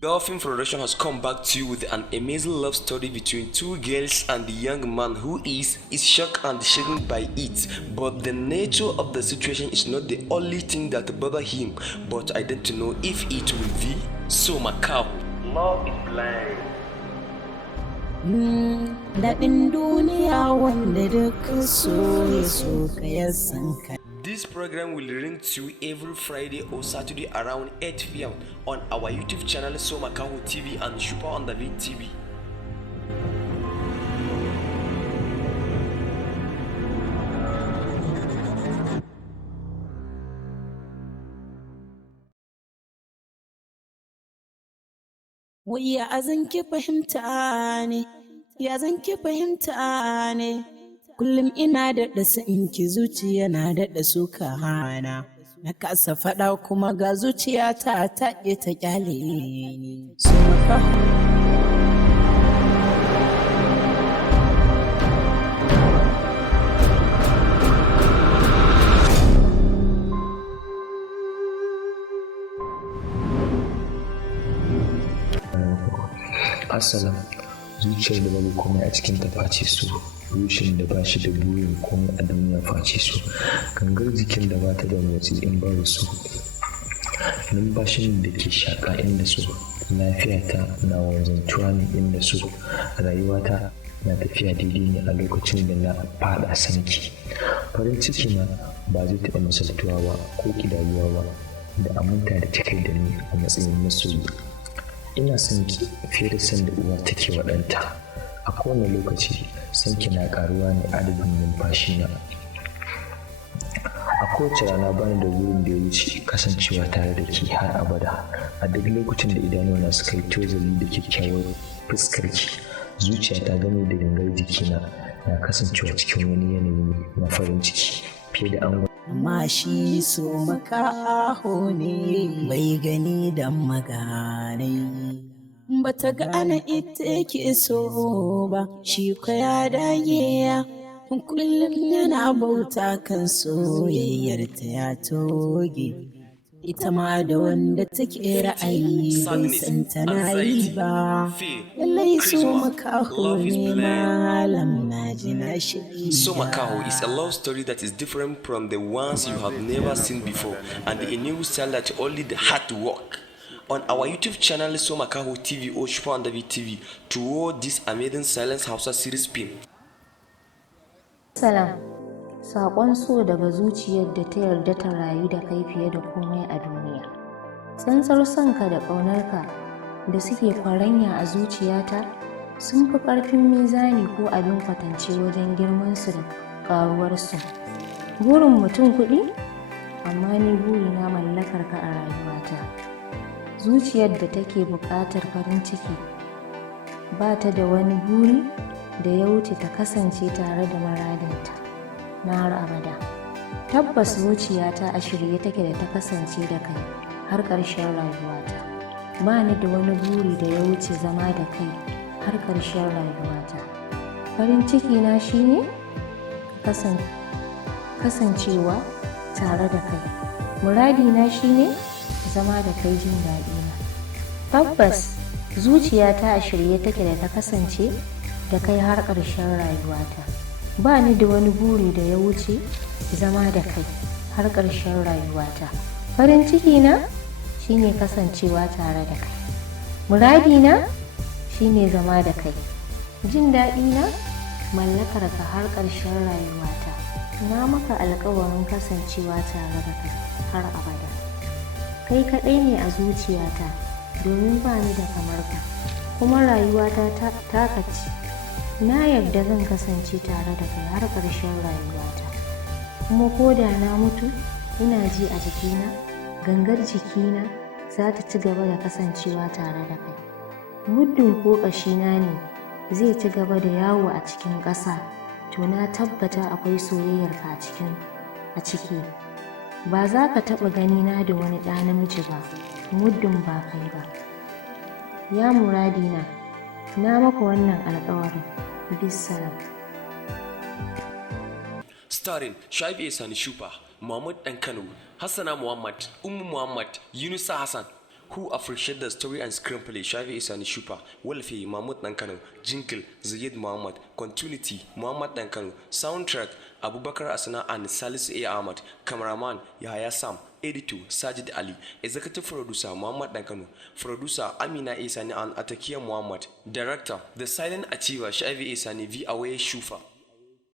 Dolphin Production has come back to you with an amazing love story between two girls and the young man who is shocked and shaken by it. But the nature of the situation is not the only thing that bothers him, but I don't know if it will be so MAKAHO. Love is blind. Daɗin duniya wanda duka so ya so ka ya san ka. This program will ring to you every Friday or Saturday around 8 p.m. on our YouTube channel MAKAHO TV and SHUAIBU on the TV. Wai ya zan ki fahimta ne, ya zan ki fahimta ne, kullum ina daɗa san ki zuciya na daɗa suka hana. Na kasa faɗa kuma ga zuciya ta ƙi ta ƙyale ni. So MAKAHO. Assalam, zuciyar da babu komai a cikin ta face su, rushin da ba shi da burin komai a duniya face su, gangar jikin da ba ta da motsi in babu su, numfashin da ke shaƙa inda su, lafiyata na wanzantuwa ne inda su, rayuwata na tafiya daidai ne a lokacin da na faɗa sanki. Farin ciki na ba zai taɓa misaltuwa ba ko ƙidayuwa ba da aminta da ta da ni a matsayin masoyi. Ina son ki fiye da san da uwa take wa ɗanta. A kowane lokaci son ki na ƙaruwa ne adadin numfashina. A kowace rana bani da wurin da ya wuce kasancewa tare da ki har abada. A duk lokacin da idanuna suka yi tozali da kyakkyawar fuskarki, zuciya ta game da gangar jikina na kasancewa cikin wani yanayi na farin ciki fiye da an. Amma shi so MAKAHO ne bai gani da maganai. Bata gane ita yake so ba, shi ko ya dage kullum yana bauta kan soyayyar ta ya toge. Ita ma da wanda take ra'ayi bai san tana yi ba. Lallai so MAKAHO ne malam na ji na shiri. So MAKAHO is a love story that is different from the ones you have never seen before, and a new style that only the heart work. On our YouTube channel MAKAHO TV or SHUAIBU on the TV to watch this amazing silence hausa series film. Salam. Saƙon so daga zuciyar da ta yarda ta rayu da kai fiye da komai a duniya. Tsantsar sonka da ƙaunarka da suke kwaranya a zuciyata sun fi ƙarfin mizani ko abin kwatance wajen girmansu da ƙaruwarsu. Burin mutum kuɗi? Amma ni burina mallakar ka a rayuwata. Zuciyar da take buƙatar farin ciki ba ta da wani buri da ya wuce ta kasance tare da maradinta na har abada. Tabbas zuciyata a shirye take da ta kasance da kai har ƙarshen rayuwata. Ba ni da wani buri da ya wuce zama da kai har ƙarshen rayuwata. Farin ciki na shine kasancewa tare da kai. Muradi na shine zama da kai jin daɗi na. Tabbas zuciyata a shirye take da ta kasance da kai har ƙarshen rayuwata. Ba ni da wani buri da ya wuce zama da kai har ƙarshen rayuwata. Farin ciki na shine kasancewa tare da kai. Muradi na shine zama da kai. Jin daɗi na mallakar ka har ƙarshen rayuwata. Na maka alƙawarin kasancewa tare da kai har abada. Kai kaɗai ne a zuciyata domin ba ni da kamar ka, kuma rayuwata ta kaci. Na yarda zan kasance tare da kai har ƙarshen rayuwata, kuma ko da na mutu ina ji a jikina, gangar jikina za ta ci gaba da kasancewa tare da kai. Muddin ko ƙashina ne zai ci gaba da yawo a cikin ƙasa, to na tabbata akwai soyayyarka a ciki. Ba za ka taɓa ganina da wani ɗa namiji ba, muddin ba kai ba. Ya muradina, na maka wannan alƙawarin. Bisalam. Starring SHUAIBU A SANI SHUFA, Muhammad Dan Kano, Hassana Muhammad, Ummu Muhammad, Yunusa Hassan. who appreciate the story and screenplay SHUAIBU A SANI SHUFA, Welfare Mahmud Dankano, Jingle Zayed Muhammad, Continuity Muhammad Dankano, Soundtrack Abubakar Asana and Salis A. Ahmad, Cameraman Yahya Sam, Editor Sajid Ali, Executive Producer Muhammad Dankano, Producer Amina A. Sani and Atakia Muhammad, Director The Silent Achiever SHUAIBU A SANI V. Away Shufa.